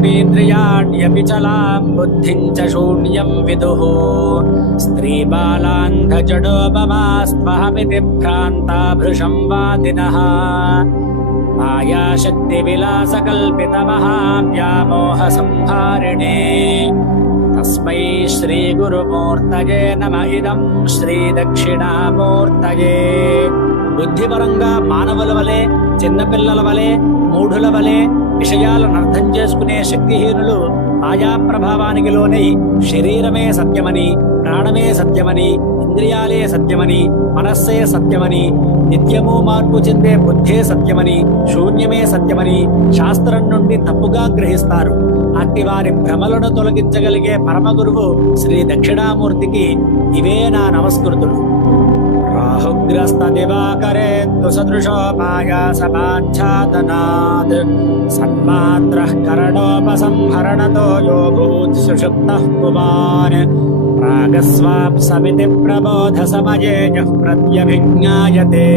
सर्वापीन्द्रियाण्यपि चलां बुद्धिं च शून्यं विदुः स्त्रीबालान्धजडोपमास्त्वहमिति भ्रान्ता भृशं वादिनः मायाशक्तिविलासकल्पितमहाव्यामोहसंहारिणे तस्मै श्रीगुरुमूर्तये नम इदं శ్రీదక్షిణామూర్తయే. బుద్ధిపరంగా మానవుల వలె, చిన్నపిల్లల వలె, మూఢుల వలె విషయాలను అర్థం చేసుకునే శక్తిహీనులు మాయా ప్రభావానికి లోనై శరీరమే సత్యమని, ప్రాణమే సత్యమని, ఇంద్రియాలే సత్యమని, మనస్సే సత్యమని, నిత్యము మార్పు చెందే బుద్ధే సత్యమని, శూన్యమే సత్యమని శాస్త్రం నుండి తప్పుగా గ్రహిస్తారు. అట్టి వారి భ్రమలను తొలగించగలిగే పరమగురువు శ్రీ దక్షిణామూర్తికి ఇవే నా నమస్కృతులు. రాహుగ్రస్త దివాకరేందు సదృశో మాయా సమాచ్ఛాదనాద్ సన్మాత్రః కరణోపసంహరణతో యో భూత్ సుషుప్తః పుమాన్ ప్రాగస్వాప్సమితి ప్రబోధ సమయే యః ప్రత్యభిజ్ఞాయతే.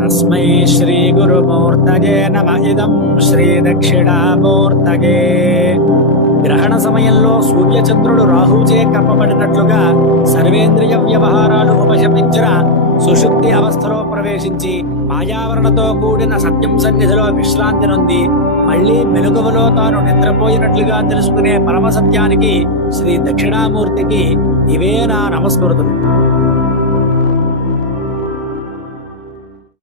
తస్మై శ్రీ గురుమూర్తయే నమ ఇదం శ్రీ దక్షిణామూర్తయే. గ్రహణ సమయంలో సూర్యచంద్రుడు రాహుచే కప్పబడినట్లుగా సర్వేంద్రియ వ్యవహారాలు ఉపశమించిన సుషుప్తి అవస్థలో ప్రవేశించి మాయావరణతో కూడిన సత్యం సన్నిధిలో విశ్రాంతి నొంది మళ్లీ మెలకువలో తాను నిద్రపోయినట్లుగా తెలుసుకునే పరమసత్యానికి శ్రీ దక్షిణామూర్తికి ఇవే నా నమస్కృతులు.